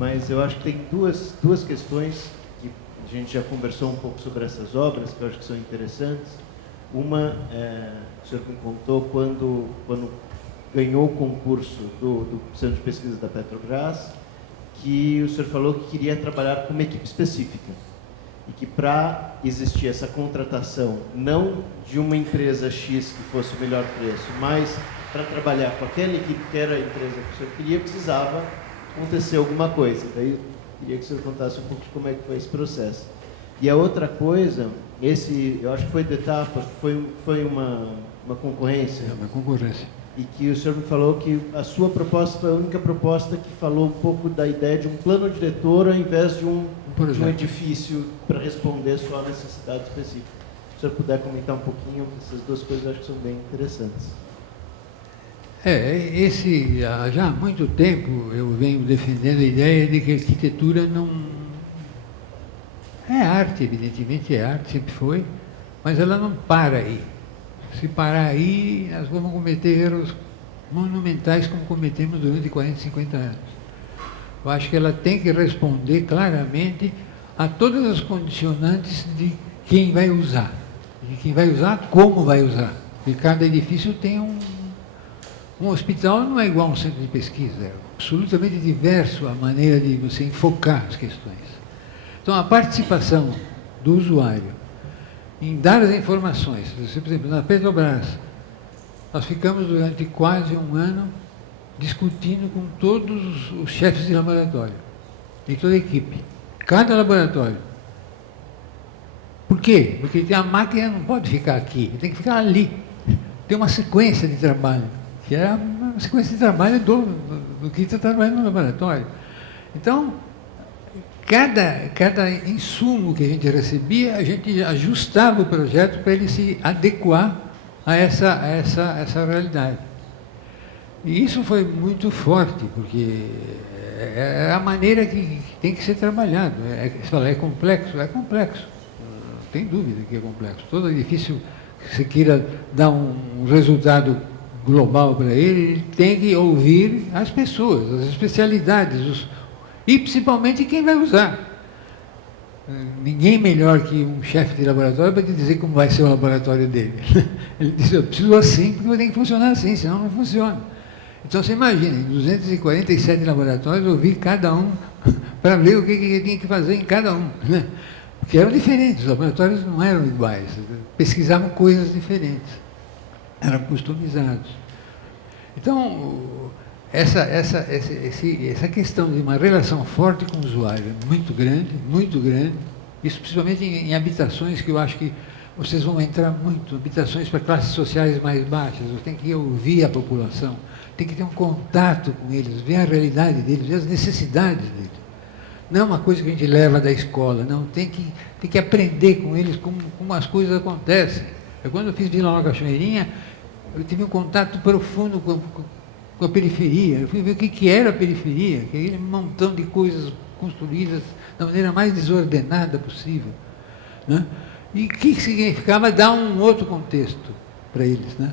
mas eu acho que tem duas questões que a gente já conversou um pouco sobre essas obras, que eu acho que são interessantes. Uma, o senhor me contou quando ganhou o concurso do Centro de Pesquisa da Petrobras, que o senhor falou que queria trabalhar com uma equipe específica. E que para existir essa contratação, não de uma empresa X que fosse o melhor preço, mas para trabalhar com aquela equipe que era a empresa que o senhor queria, precisava acontecer alguma coisa. Daí eu queria que o senhor contasse um pouco de como é que foi esse processo. E a outra coisa, eu acho que foi de etapa, foi uma concorrência. É uma concorrência. E que o senhor me falou que a sua proposta foi a única proposta que falou um pouco da ideia de um plano diretor ao invés de um edifício para responder só a necessidade específica. Se o senhor puder comentar um pouquinho, essas duas coisas eu acho que são bem interessantes. Já há muito tempo eu venho defendendo a ideia de que a arquitetura não... É arte, evidentemente é arte, sempre foi, mas ela não para aí. Se parar aí, nós vamos cometer erros monumentais como cometemos durante 40, 50 anos. Eu acho que ela tem que responder claramente a todas as condicionantes de quem vai usar. De quem vai usar, como vai usar. Porque cada edifício tem um hospital, não é igual a um centro de pesquisa, é absolutamente diverso a maneira de você enfocar as questões. Então, a participação do usuário em dar as informações. Por exemplo, na Petrobras, nós ficamos durante quase um ano discutindo com todos os chefes de laboratório, e toda a equipe, cada laboratório. Por quê? Porque a máquina não pode ficar aqui, tem que ficar ali. Tem uma sequência de trabalho, que é uma sequência de trabalho do que está trabalhando no laboratório. Então, cada insumo que a gente recebia, a gente ajustava o projeto para ele se adequar a essa realidade. E isso foi muito forte, porque é a maneira que tem que ser trabalhado. É complexo? É complexo. Não tem dúvida que é complexo. Todo edifício que você queira dar um resultado global para ele tem que ouvir as pessoas, as especialidades, e principalmente quem vai usar. Ninguém melhor que um chefe de laboratório para te dizer como vai ser o laboratório dele. Ele diz, eu preciso assim, porque tem que funcionar assim, senão não funciona. Então, você imagina, em 247 laboratórios, ouvir cada um para ver o que tinha que fazer em cada um. Né? Porque eram diferentes, os laboratórios não eram iguais, pesquisavam coisas diferentes, eram customizados. Então, essa questão de uma relação forte com o usuário é muito grande, isso principalmente em habitações que eu acho que vocês vão entrar muito, habitações para classes sociais mais baixas, você tem que ouvir a população, tem que ter um contato com eles, ver a realidade deles, ver as necessidades deles. Não é uma coisa que a gente leva da escola, não, tem que aprender com eles como as coisas acontecem. Quando eu fiz Vila Nova Cachoeirinha, eu tive um contato profundo com a periferia, eu fui ver o que era a periferia, aquele montão de coisas construídas da maneira mais desordenada possível. Né? E o que significava dar um outro contexto para eles, né?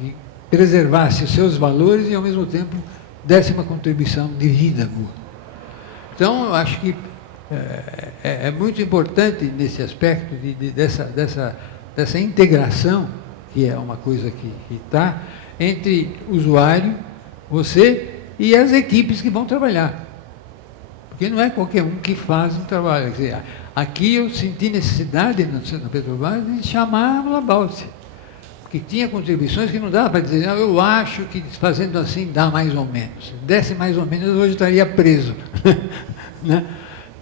Que preservasse os seus valores e, ao mesmo tempo, desse uma contribuição de vida boa. Então, eu acho que é muito importante nesse aspecto dessa integração, que é uma coisa que está entre usuário, você e as equipes que vão trabalhar. Porque não é qualquer um que faz um trabalho. Quer dizer, aqui eu senti necessidade, na Petrobras, de chamar a Labauce. Porque tinha contribuições que não dava para dizer, não, eu acho que fazendo assim dá mais ou menos. Se desse mais ou menos, hoje estaria preso. Né?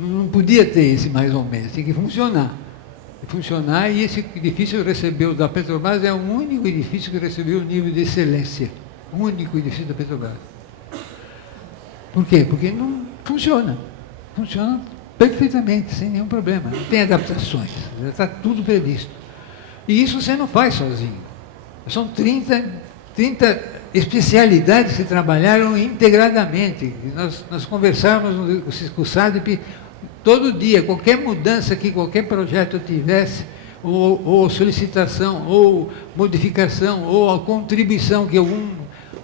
Não podia ter esse mais ou menos, tem que funcionar. E esse edifício recebeu da Petrobras, é o único edifício que recebeu o nível de excelência. O único edifício da Petrobras. Por quê? Porque não funciona. Funciona perfeitamente, sem nenhum problema. Não tem adaptações, já está tudo previsto. E isso você não faz sozinho. São 30 especialidades que trabalharam integradamente. Nós conversávamos com o SADP todo dia, qualquer mudança que qualquer projeto tivesse, ou solicitação, ou modificação, ou a contribuição que algum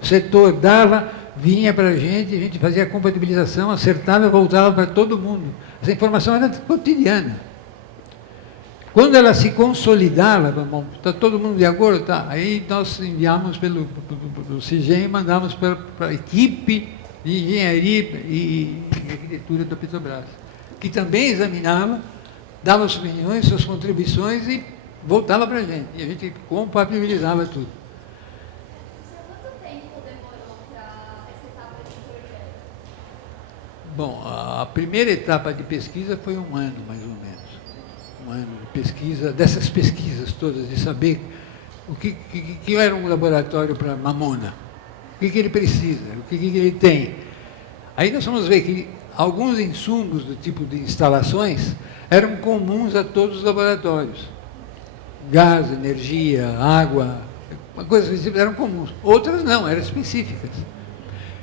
setor dava, vinha para a gente fazia a compatibilização, acertava e voltava para todo mundo. Essa informação era cotidiana. Quando ela se consolidava, bom, está todo mundo de acordo? Tá. Aí nós enviamos pelo CIGEM e mandamos para a equipe de engenharia e arquitetura da Petrobras, que também examinava, dava suas opiniões, suas contribuições e voltava para a gente. E a gente compatibilizava tudo. Quanto tempo demorou para essa etapa de projeto? Bom, a primeira etapa de pesquisa foi 1 ano, mais ou menos. 1 ano de pesquisa, dessas pesquisas todas, de saber o que era um laboratório para Mamona, o que ele precisa, o que ele tem. Aí nós vamos ver que alguns insumos do tipo de instalações eram comuns a todos os laboratórios. Gás, energia, água, coisas desse tipo eram comuns. Outras não, eram específicas.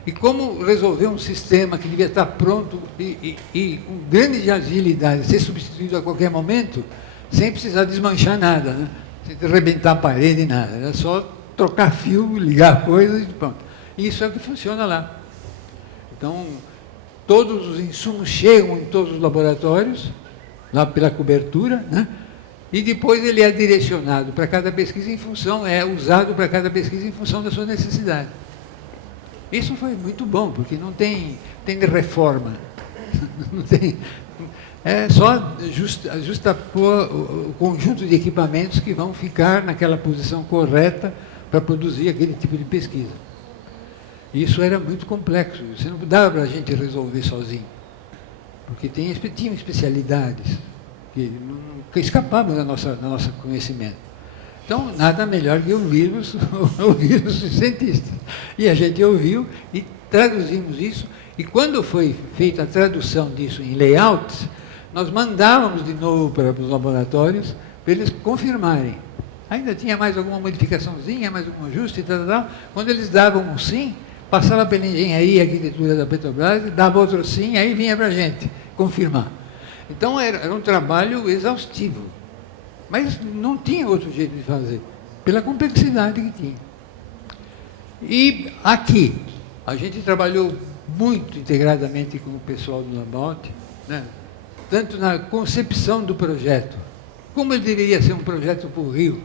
E como resolver um sistema que devia estar pronto e com grande agilidade, ser substituído a qualquer momento, sem precisar desmanchar nada, né? Sem arrebentar a parede, nada. Era só trocar fio, ligar coisas e pronto. E isso é o que funciona lá. Então, todos os insumos chegam em todos os laboratórios, lá pela cobertura, né? E depois ele é direcionado para cada pesquisa em função, é usado para cada pesquisa em função da sua necessidade. Isso foi muito bom, porque não tem reforma. Não tem, é só justapor o conjunto de equipamentos que vão ficar naquela posição correta para produzir aquele tipo de pesquisa. Isso era muito complexo, você não dava para a gente resolver sozinho, porque tinha especialidades que escapavam do nosso conhecimento. Então, nada melhor que ouvirmos os cientistas. E a gente ouviu e traduzimos isso, e quando foi feita a tradução disso em layouts, nós mandávamos de novo para os laboratórios para eles confirmarem. Ainda tinha mais alguma modificaçãozinha, mais algum ajuste, tal. Quando eles davam um sim, passava pela engenharia e arquitetura da Petrobras, dava outro sim, aí vinha para a gente confirmar. Então, era um trabalho exaustivo. Mas não tinha outro jeito de fazer, pela complexidade que tinha. E aqui, a gente trabalhou muito integradamente com o pessoal do Labaut, né? Tanto na concepção do projeto, como ele deveria ser um projeto para o Rio,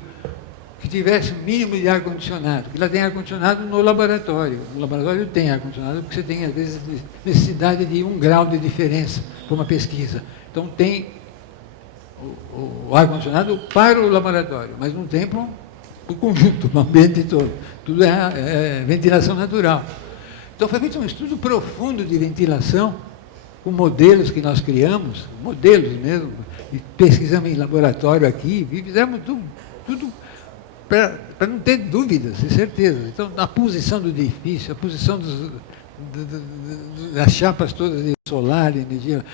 que tivesse o mínimo de ar-condicionado, que lá tem ar-condicionado no laboratório. No laboratório tem ar-condicionado, porque você tem, às vezes, necessidade de 1 grau de diferença para uma pesquisa. Então, tem o ar-condicionado para o laboratório, mas não tem para o conjunto, para o ambiente todo. Tudo é ventilação natural. Então, foi feito um estudo profundo de ventilação, com modelos que nós criamos, modelos mesmo, e pesquisamos em laboratório aqui, e fizemos tudo para não ter dúvidas e certezas. Então, a posição do edifício, a posição das chapas todas de solar, de energia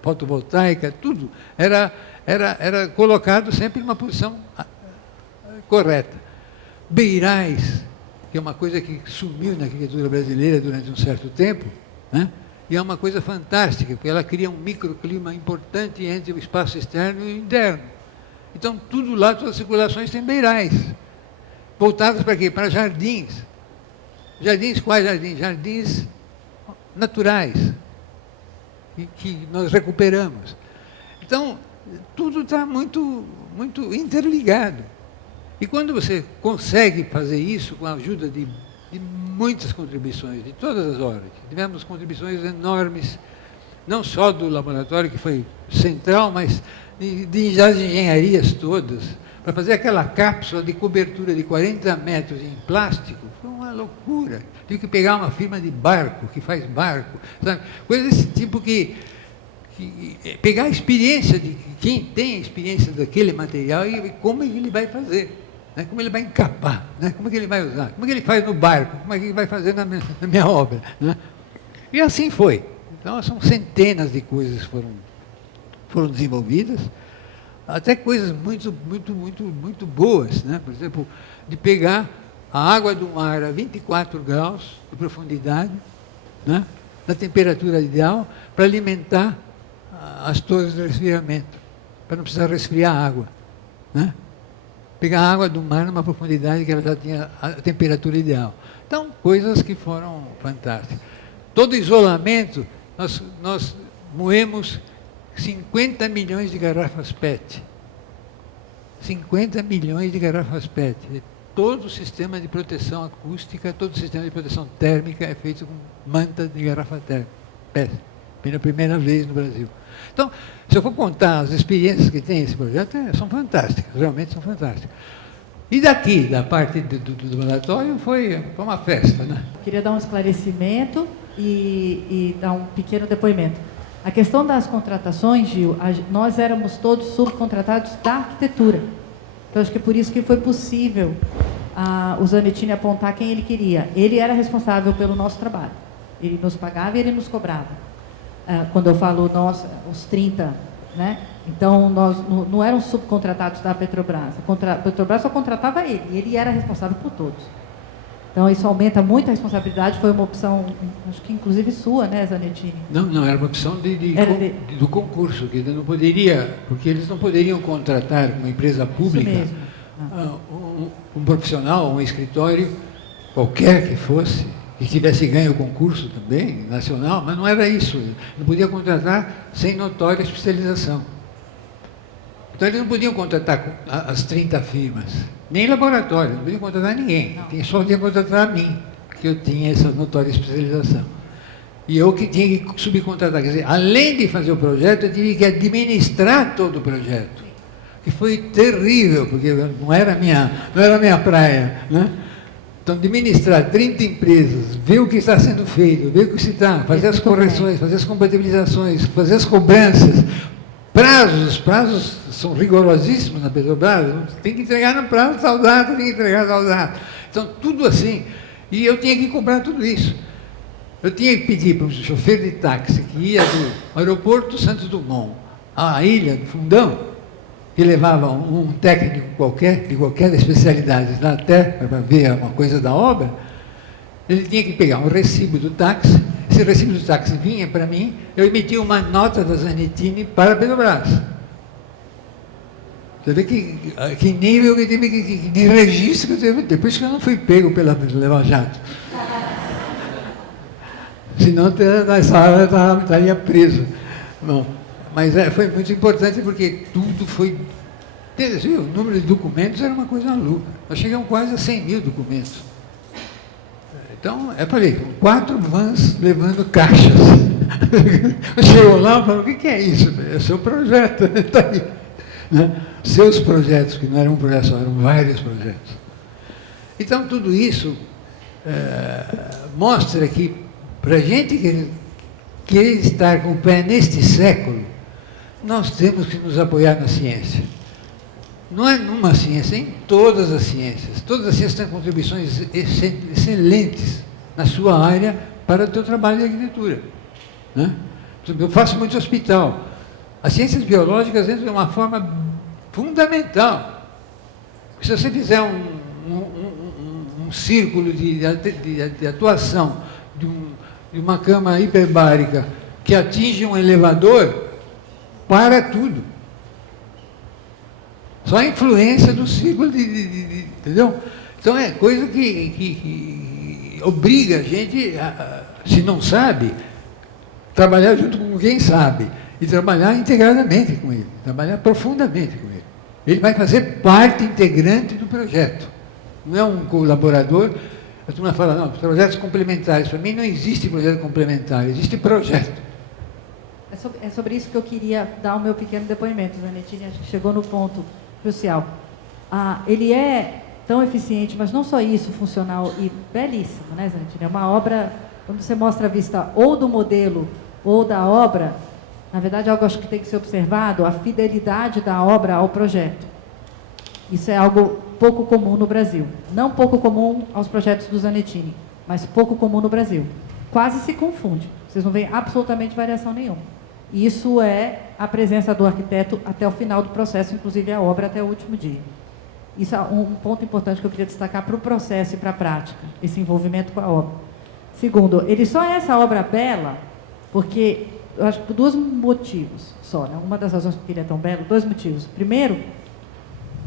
fotovoltaica, tudo era colocado sempre em uma posição correta. Beirais, que é uma coisa que sumiu na arquitetura brasileira durante um certo tempo, né? E é uma coisa fantástica, porque ela cria um microclima importante entre o espaço externo e o interno. Então, tudo lá, todas as circulações têm beirais, voltados para quê? Para jardins. Jardins, quais jardins? Jardins naturais, que nós recuperamos. Então, tudo está muito interligado. E quando você consegue fazer isso com a ajuda de muitas contribuições, de todas as horas, tivemos contribuições enormes, não só do laboratório, que foi central, mas das engenharias todas, para fazer aquela cápsula de cobertura de 40 metros em plástico, foi uma loucura. Tive que pegar uma firma de barco, que faz barco, sabe? Coisas desse tipo que pegar a experiência de quem tem a experiência daquele material e como ele vai fazer, né? Como ele vai encapar, né? Como é que ele vai usar, como é que ele faz no barco, como é que ele vai fazer na minha obra, né? E assim foi. Então, são centenas de coisas que foram desenvolvidas, até coisas muito boas, né? Por exemplo, de pegar a água do mar a 24 graus de profundidade, né? Na temperatura ideal, para alimentar as torres de resfriamento, para não precisar resfriar a água, né? pegar água do mar numa profundidade que ela já tinha a temperatura ideal. Então, coisas que foram fantásticas. Todo isolamento, nós moemos 50 milhões de garrafas PET. 50 milhões de garrafas PET. Todo o sistema de proteção acústica, todo o sistema de proteção térmica é feito com manta de garrafa PET. Pela primeira vez no Brasil. Então, se eu for contar as experiências que tem esse projeto, são fantásticas, realmente são fantásticas. E daqui, da parte do laboratório, foi uma festa, né? Queria dar um esclarecimento e dar um pequeno depoimento. A questão das contratações, Gil, nós éramos todos subcontratados da arquitetura. Então, acho que é por isso que foi possível o Zanettini apontar quem ele queria. Ele era responsável pelo nosso trabalho. Ele nos pagava e ele nos cobrava. Quando eu falo nós, os 30, né? Então, nós não éramos subcontratados da Petrobras. A Petrobras só contratava ele, e ele era responsável por todos. Então, isso aumenta muito a responsabilidade. Foi uma opção, acho que inclusive sua, né, Zanettini? Não, era uma opção do concurso, que não poderia, porque eles não poderiam contratar uma empresa pública, isso mesmo. Um profissional, um escritório, qualquer que fosse, que tivesse ganho o concurso também, nacional, mas não era isso. Não podia contratar sem notória especialização. Então, eles não podiam contratar as 30 firmas, nem laboratório, não podiam contratar ninguém. Só podiam contratar a mim, porque eu tinha essa notória especialização. E eu que tinha que subcontratar. Quer dizer, além de fazer o projeto, eu tive que administrar todo o projeto, que foi terrível, porque não era minha praia, né? Então, administrar 30 empresas, ver o que está sendo feito, ver o que se está, fazer as correções, fazer as compatibilizações, fazer as cobranças, os prazos são rigorosíssimos na Petrobras, tem que entregar no prazo tal data, tem que entregar tal data. Então, tudo assim, e eu tinha que cobrar tudo isso. Eu tinha que pedir para o chofer de táxi que ia do aeroporto Santos Dumont à ilha do Fundão, que levava um técnico qualquer, de qualquer especialidade na terra, para ver uma coisa da obra, ele tinha que pegar um recibo do táxi, esse recibo do táxi vinha para mim, eu emitia uma nota da Zanettini para a Petrobras. Você vê que nível que tive, que registro que eu tive, depois que eu não fui pego pela Leva Jato. Senão, nessa hora eu estaria preso. Bom, mas foi muito importante porque tudo foi... O número de documentos era uma coisa louca. Nós chegamos quase a 100 mil documentos. Então, eu falei, 4 vans levando caixas. Chegou lá e falou, o que é isso? É seu projeto, está aí. Né? Seus projetos, que não eram um projeto só, eram vários projetos. Então, tudo isso mostra que, para a gente querer estar com o pé neste século, nós temos que nos apoiar na ciência. Não é numa ciência, é em todas as ciências. Todas as ciências têm contribuições excelentes na sua área para o teu trabalho de arquitetura. Né? Eu faço muito hospital. As ciências biológicas entram de uma forma fundamental. Se você fizer um círculo de atuação de uma cama hiperbárica que atinge um elevador, para tudo. Só a influência do ciclo entendeu? Então é coisa que obriga a gente, se não sabe, trabalhar junto com quem sabe. E trabalhar integradamente com ele, trabalhar profundamente com ele. Ele vai fazer parte integrante do projeto. Não é um colaborador. A turma fala, não, projetos complementares. Para mim não existe projeto complementar, existe projeto. É sobre isso que eu queria dar o meu pequeno depoimento, Zanettini, acho que chegou no ponto crucial. Ele é tão eficiente, mas não só isso, funcional e belíssimo, né, Zanettini? É uma obra, quando você mostra a vista ou do modelo ou da obra, na verdade, algo acho que tem que ser observado, a fidelidade da obra ao projeto. Isso é algo pouco comum no Brasil. Não pouco comum aos projetos do Zanettini, mas pouco comum no Brasil. Quase se confunde. Vocês não veem absolutamente variação nenhuma. Isso é a presença do arquiteto até o final do processo, inclusive a obra até o último dia. Isso é um ponto importante que eu queria destacar para o processo e para a prática, esse envolvimento com a obra. Segundo, ele só é essa obra bela porque, eu acho que por 2 motivos só, né? Uma das razões por que ele é tão belo, 2 motivos. Primeiro,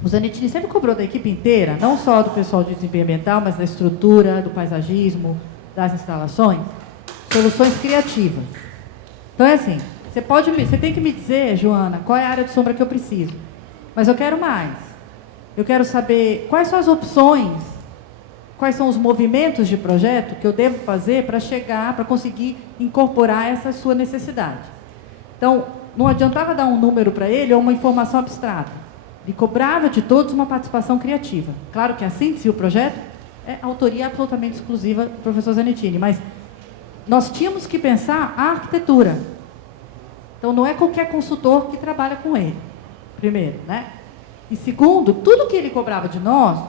O Zanettini sempre cobrou da equipe inteira, não só do pessoal de desempenho ambiental, mas da estrutura, do paisagismo, das instalações, soluções criativas. Então é assim, você tem que me dizer, Joana, qual é a área de sombra que eu preciso. Mas eu quero mais. Eu quero saber quais são as opções, quais são os movimentos de projeto que eu devo fazer para chegar, para conseguir incorporar essa sua necessidade. Então, não adiantava dar um número para ele ou uma informação abstrata. Ele cobrava de todos uma participação criativa. Claro que a síntese, o projeto, é autoria absolutamente exclusiva do professor Zanettini, mas nós tínhamos que pensar a arquitetura. Então, não é qualquer consultor que trabalha com ele, primeiro, né? E segundo, tudo que ele cobrava de nós,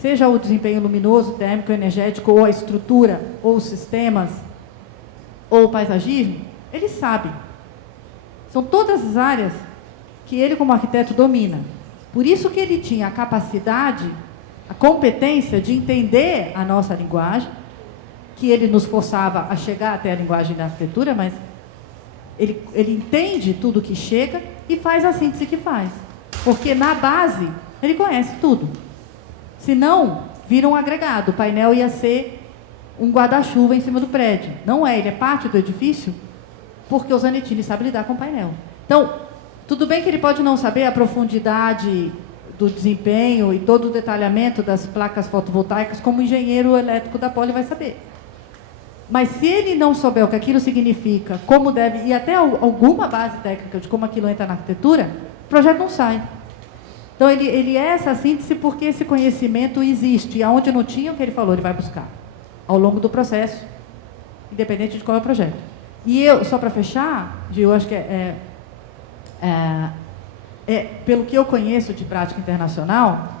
seja o desempenho luminoso, térmico, energético, ou a estrutura, ou os sistemas, ou o paisagismo, ele sabe. São todas as áreas que ele, como arquiteto, domina. Por isso que ele tinha a capacidade, a competência de entender a nossa linguagem, que ele nos forçava a chegar até a linguagem da arquitetura, mas ele entende tudo que chega e faz a síntese que faz. Porque na base, ele conhece tudo. Se não, vira um agregado. O painel ia ser um guarda-chuva em cima do prédio. Não é, ele é parte do edifício, porque o Zanettini sabe lidar com o painel. Então, tudo bem que ele pode não saber a profundidade do desempenho e todo o detalhamento das placas fotovoltaicas, como o engenheiro elétrico da Poli vai saber. Mas se ele não souber o que aquilo significa, como deve, e até alguma base técnica de como aquilo entra na arquitetura, o projeto não sai. Então, ele é essa síntese porque esse conhecimento existe. E aonde não tinha, o que ele falou, ele vai buscar. Ao longo do processo, independente de qual é o projeto. E eu, só para fechar, eu acho que pelo que eu conheço de prática internacional,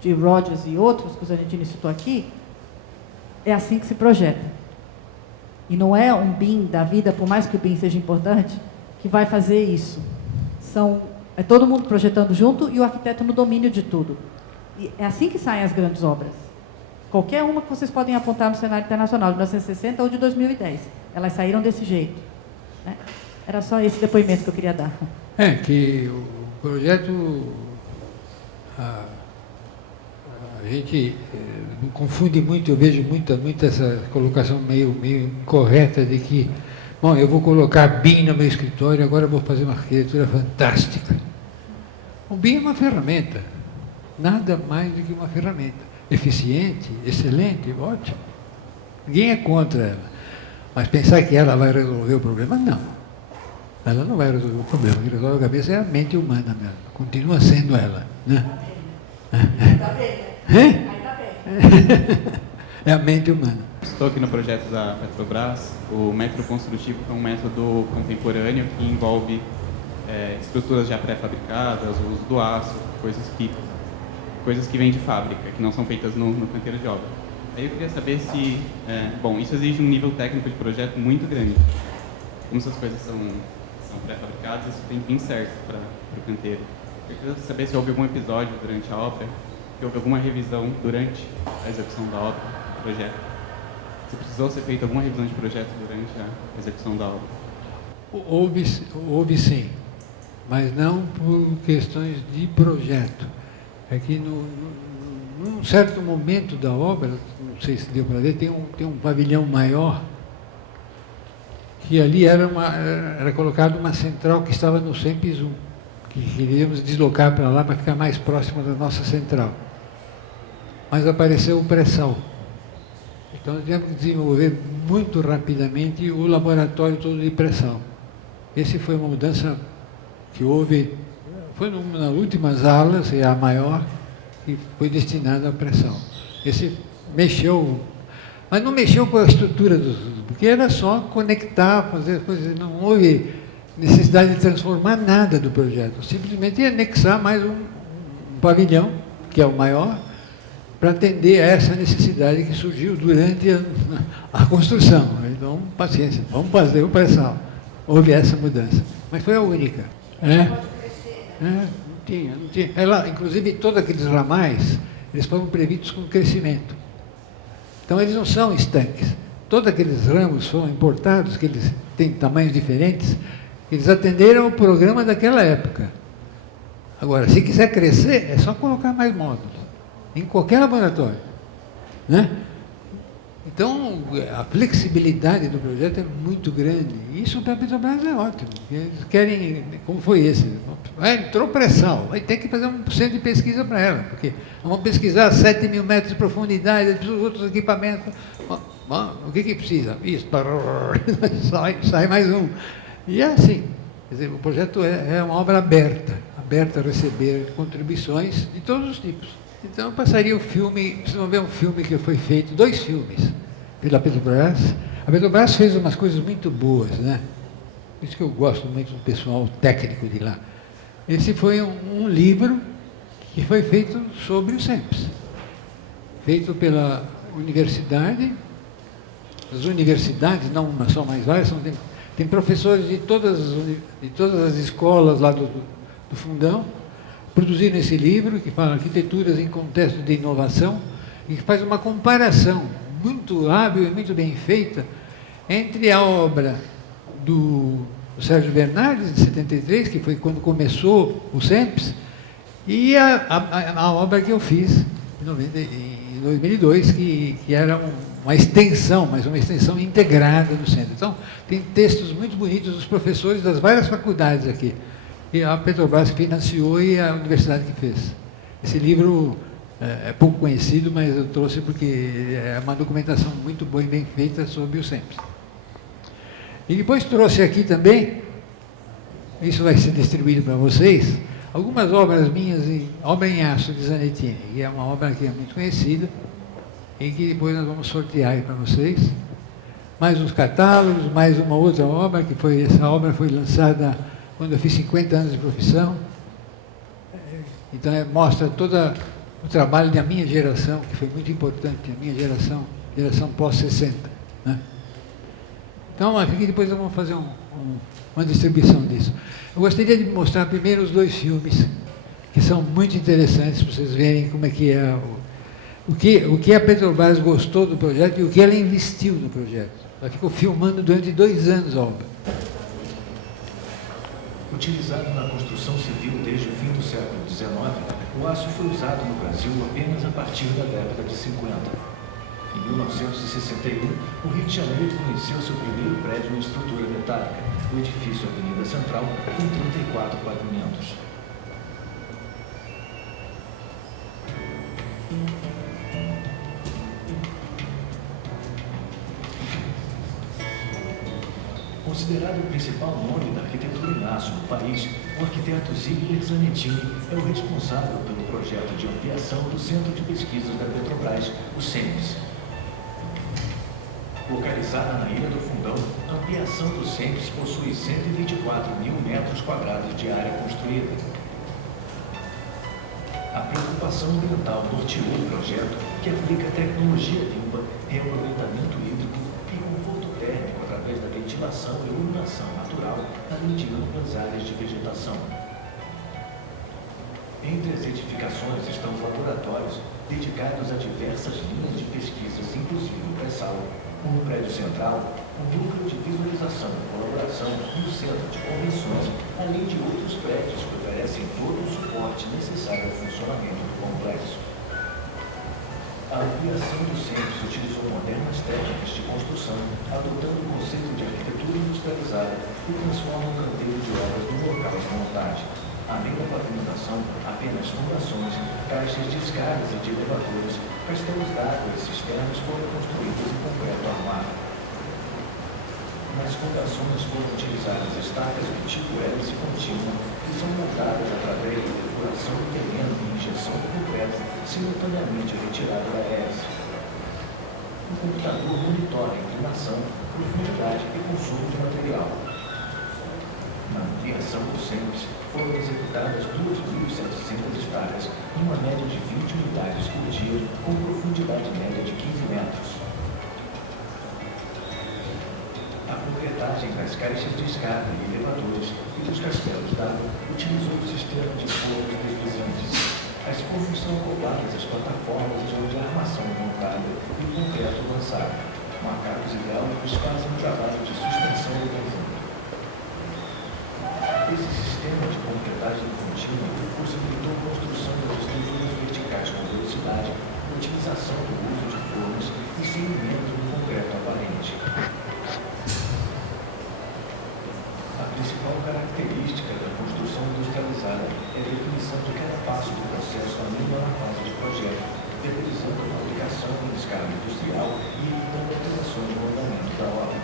de Rogers e outros, que o Zanettini citou aqui, é assim que se projeta. E não é um BIM da vida, por mais que o BIM seja importante, que vai fazer isso. É todo mundo projetando junto e o arquiteto no domínio de tudo. E é assim que saem as grandes obras. Qualquer uma que vocês podem apontar no cenário internacional, de 1960 ou de 2010. Elas saíram desse jeito. Né? Era só esse depoimento que eu queria dar. É que o projeto, a gente confunde muito, eu vejo muito essa colocação meio incorreta de que, bom, eu vou colocar BIM no meu escritório, agora eu vou fazer uma arquitetura fantástica. O BIM é uma ferramenta, nada mais do que uma ferramenta. Eficiente, excelente, ótimo. Ninguém é contra ela. Mas pensar que ela vai resolver o problema, não. Ela não vai resolver o problema. O que resolve a cabeça é a mente humana mesmo. Continua sendo ela. Né? Ainda bem. É a mente humana. Estou aqui no projeto da Petrobras. O método construtivo é um método contemporâneo que envolve estruturas já pré-fabricadas, o uso do aço, coisas que vêm de fábrica, que não são feitas no canteiro de obra. Aí eu queria saber se, isso exige um nível técnico de projeto muito grande. Como essas coisas são pré-fabricadas, isso tem que vir certo para o canteiro. Eu queria saber se houve algum episódio durante a obra, se houve alguma revisão durante a execução da obra, do projeto. Se precisou ser feita alguma revisão de projeto durante a execução da obra. Houve sim, mas não por questões de projeto. É que num certo momento da obra, não sei se deu para ver, tem um pavilhão maior, que ali era colocado uma central que estava no SEMPIS 1, que queríamos deslocar para lá para ficar mais próxima da nossa central. Mas apareceu o pré-sal. Então, nós tivemos que desenvolver muito rapidamente o laboratório todo de pré-sal. Essa foi uma mudança que houve, foi nas últimas alas, é a maior, que foi destinada à pré-sal. Esse mexeu, mas não mexeu com a estrutura porque era só conectar, fazer coisas, não houve necessidade de transformar nada do projeto, simplesmente anexar mais um pavilhão, que é o maior, para atender a essa necessidade que surgiu durante a construção. Então, paciência, vamos fazer o pré-sal. Houve essa mudança, mas foi a única. Não tinha. Inclusive, todos aqueles ramais, eles foram previstos com crescimento. Então, eles não são estanques. Todos aqueles ramos foram importados, que eles têm tamanhos diferentes, eles atenderam ao programa daquela época. Agora, se quiser crescer, é só colocar mais módulos, em qualquer laboratório, né? Então, a flexibilidade do projeto é muito grande. Isso para a Petrobras é ótimo. Eles querem, como foi esse? Entrou pré-sal, vai ter que fazer um centro de pesquisa para ela, porque vamos pesquisar 7.000 metros de profundidade, os outros equipamentos. Bom, o que precisa? Isso, sai mais um. E é assim. Quer dizer, o projeto é uma obra aberta a receber contribuições de todos os tipos. Então, passaria o filme, vocês vão ver um filme que foi feito, 2 filmes, pela Petrobras. A Petrobras fez umas coisas muito boas, né? Por isso que eu gosto muito do pessoal técnico de lá. Esse foi um livro que foi feito sobre o SEMPS, feito pela universidade, as universidades, não uma só, mas várias, tem professores de todas as escolas lá do Fundão, produziram esse livro, que fala Arquiteturas em Contexto de Inovação, e que faz uma comparação muito hábil e muito bem feita entre a obra do Sérgio Bernardes, de 73, que foi quando começou o SEMPS, e a obra que eu fiz em 2002, que era uma extensão, mas uma extensão integrada do centro. Então, tem textos muito bonitos dos professores das várias faculdades aqui. E a Petrobras financiou e a universidade que fez. Esse livro é pouco conhecido, mas eu trouxe porque é uma documentação muito boa e bem feita sobre o SEMPS. E depois trouxe aqui também, isso vai ser distribuído para vocês, algumas obras minhas, obra em aço de Zanettini, que é uma obra que é muito conhecida, e que depois nós vamos sortear aí para vocês. Mais uns catálogos, mais uma outra obra, essa obra foi lançada quando eu fiz 50 anos de profissão. Então, mostra todo o trabalho da minha geração, que foi muito importante, a minha geração pós-60. Né? Então, aqui depois nós vamos fazer uma distribuição disso. Eu gostaria de mostrar primeiro os 2 filmes, que são muito interessantes, para vocês verem como é que é o que a Petrobras gostou do projeto e o que ela investiu no projeto. Ela ficou filmando durante 2 anos a obra. Utilizado na construção civil desde o fim do século XIX, o aço foi usado no Brasil apenas a partir da década de 50. Em 1961, o Rio de Janeiro conheceu seu primeiro prédio em estrutura metálica, o edifício Avenida Central, com 34 pavimentos. Considerado o principal nome da arquitetura em aço no país, o arquiteto Ziegler Zanettini é o responsável pelo projeto de ampliação do Centro de Pesquisas da Petrobras, o SEMPS. Localizada na Ilha do Fundão, a ampliação do SEMPS possui 124.000 metros quadrados de área construída. A preocupação ambiental norteou o projeto, que aplica tecnologia limpa, reaproveitamento hídrico e conforto térmico através da ventilação e iluminação natural, além de amplas áreas de vegetação. Entre as edificações estão os laboratórios, dedicados a diversas linhas de pesquisas, inclusive o pré-sal, no prédio central, um núcleo de visualização e colaboração e o centro de convenções, além de outros prédios que oferecem todo o suporte necessário ao funcionamento do complexo. A ampliação do SEMPS utilizou modernas técnicas de construção, adotando o conceito de arquitetura industrializada e transforma um canteiro de obras no local de montagem. Além da pavimentação, apenas fundações, caixas de escadas e de elevadores, castelos d'água e cisternas foram construídos em concreto armado. Nas fundações foram utilizadas estacas do tipo hélice contínua, que são montadas através da perfuração do terreno e injeção do concreto, simultaneamente retirada da hélice. O computador monitora a inclinação, profundidade e consumo de material. Na ampliação do SEMPS, foram executadas 2.700 estacas, numa média de 20 unidades por dia, com profundidade média de 15 metros. A concretagem das caixas de escada e elevadores e dos castelos d'água utilizou o sistema de fornos deslizantes. As fornos são acopladas às plataformas onde a armação é montada e o concreto lançado. Macacos hidráulicos fazem o trabalho de suspensão do conjunto. Esse sistema de concreto montagem contínua possibilitou a construção das estruturas verticais com velocidade, otimização do uso de formas e segmento do concreto aparente. A principal característica da construção industrializada é a definição de cada passo do processo ainda na fase de projeto, viabilizando a aplicação em escala industrial e evitando alterações no andamento da obra.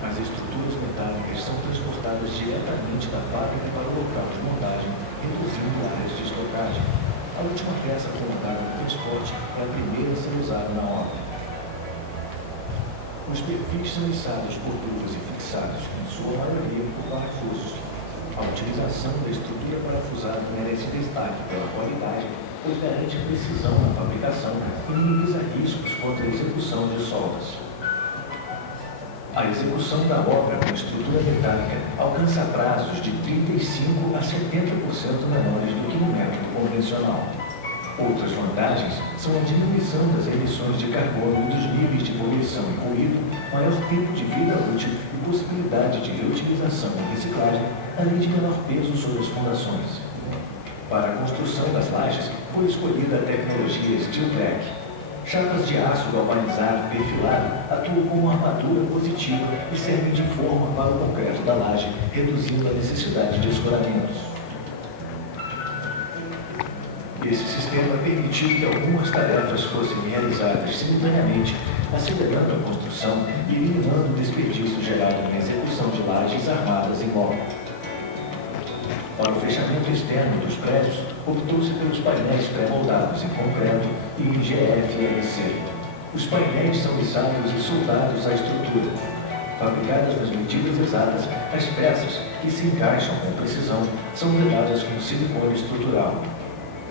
As estruturas metálicas são transportadas diretamente da fábrica para o local de montagem, reduzindo áreas de estocagem. A última peça colocada no transporte é a primeira a ser usada na obra. Os perfis são içados por gruvas e fixados, em sua maioria por parafusos. A utilização da estrutura parafusada merece destaque pela qualidade, pois garante a precisão na fabricação e minimiza riscos contra a execução de soldas. A execução da obra com estrutura metálica alcança prazos de 35% a 70% menores do que no método convencional. Outras vantagens são a diminuição das emissões de carbono e dos níveis de poluição e ruído, maior tempo de vida útil e possibilidade de reutilização e reciclagem, além de menor peso sobre as fundações. Para a construção das lajes, foi escolhida a tecnologia Steel Track. Chapas de aço galvanizado perfilado atuam como armadura positiva e servem de forma para o concreto da laje, reduzindo a necessidade de escoramentos. Esse sistema permitiu que algumas tarefas fossem realizadas simultaneamente, acelerando a construção e eliminando o desperdício gerado na execução de lajes armadas em loco. Para o fechamento externo dos prédios, optou-se pelos painéis pré-moldados em concreto e em GFRC. Os painéis são içados e soldados à estrutura. Fabricadas nas medidas exatas, as peças, que se encaixam com precisão, são vedadas com silicone estrutural.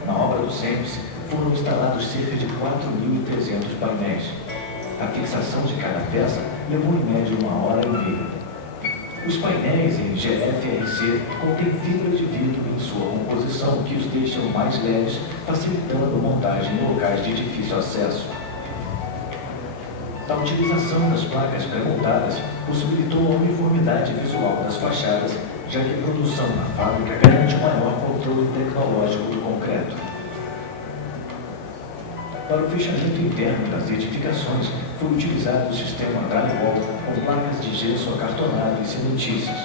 Na obra do SEMS, foram instalados cerca de 4.300 painéis. A fixação de cada peça levou em média 1h30. Os painéis em GFRC contêm fibra de vidro em sua composição que os deixam mais leves, facilitando a montagem em locais de difícil acesso. A utilização das placas pré-montadas possibilitou a uniformidade visual das fachadas, já que a produção na fábrica garante um maior controle tecnológico do concreto. Para o fechamento interno das edificações, foi utilizado o sistema drywall com placas de gesso acartonado e cimentícias.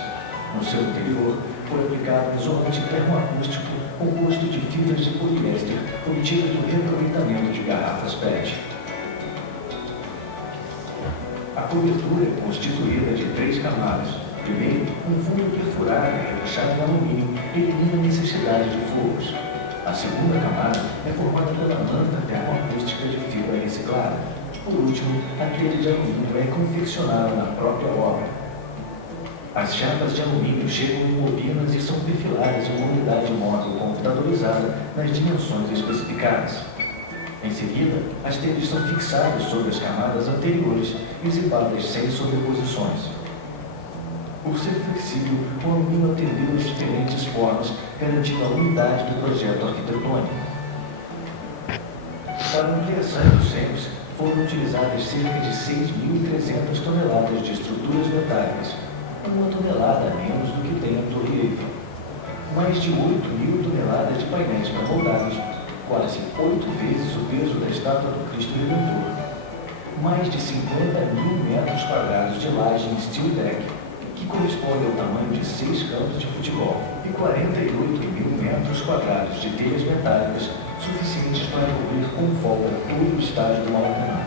No seu interior, foi aplicado um isolante termoacústico composto de fibras de poliéster obtidas do reaproveitamento de garrafas PET. A cobertura é constituída de 3 camadas. Primeiro, um fundo perfurado e rebaixado de alumínio elimina a necessidade de fogos. A segunda camada é formada pela manta termoacústica de fibra reciclada. Por último, a telha de alumínio é confeccionada na própria obra. As chapas de alumínio chegam em bobinas e são perfiladas em uma unidade móvel computadorizada nas dimensões especificadas. Em seguida, as telhas são fixadas sobre as camadas anteriores, exibadas sem sobreposições. Por ser flexível, o alumínio atendeu as diferentes formas, garantindo a unidade do projeto arquitetônico. Para a ampliação dos SEMS, foram utilizadas cerca de 6.300 toneladas de estruturas metálicas, 1 tonelada a menos do que tem a Torre Eiffel. Mais de 8.000 toneladas de painéis pré-moldados, quase 8 vezes o peso da estátua do Cristo Redentor. Mais de 50.000 metros quadrados de laje em steel deck, que corresponde ao tamanho de 6 campos de futebol, e 48.000 metros quadrados de telhas metálicas, suficientes para cobrir com folga todo o estádio do Maracanã.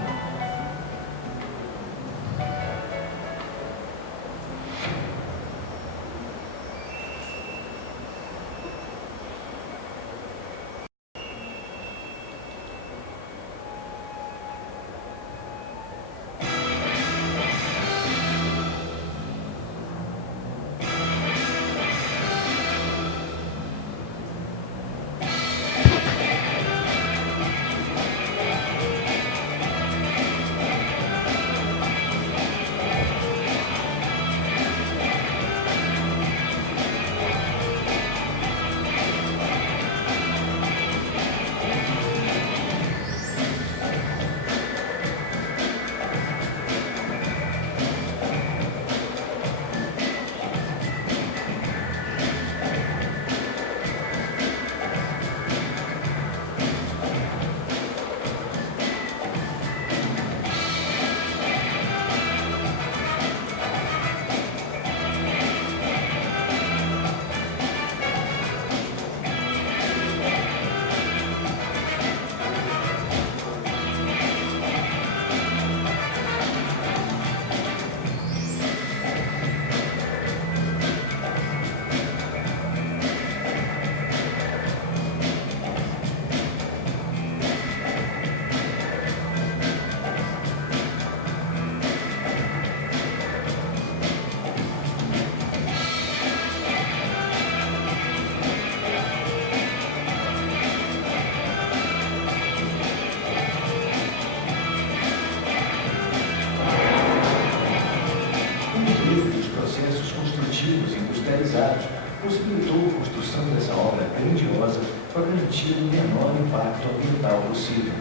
processos construtivos industrializados, possibilitou a construção dessa obra grandiosa para garantir o menor impacto ambiental possível.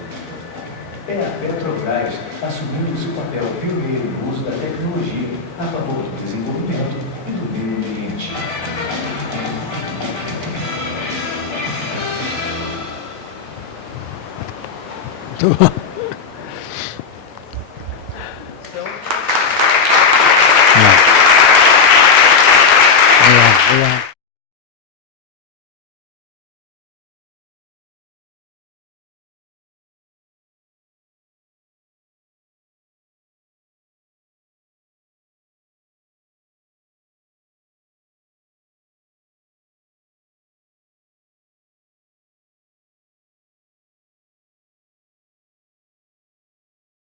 É a Petrobras assumindo seu papel pioneiro no uso da tecnologia a favor do desenvolvimento e do meio ambiente. Muito bom. É, é.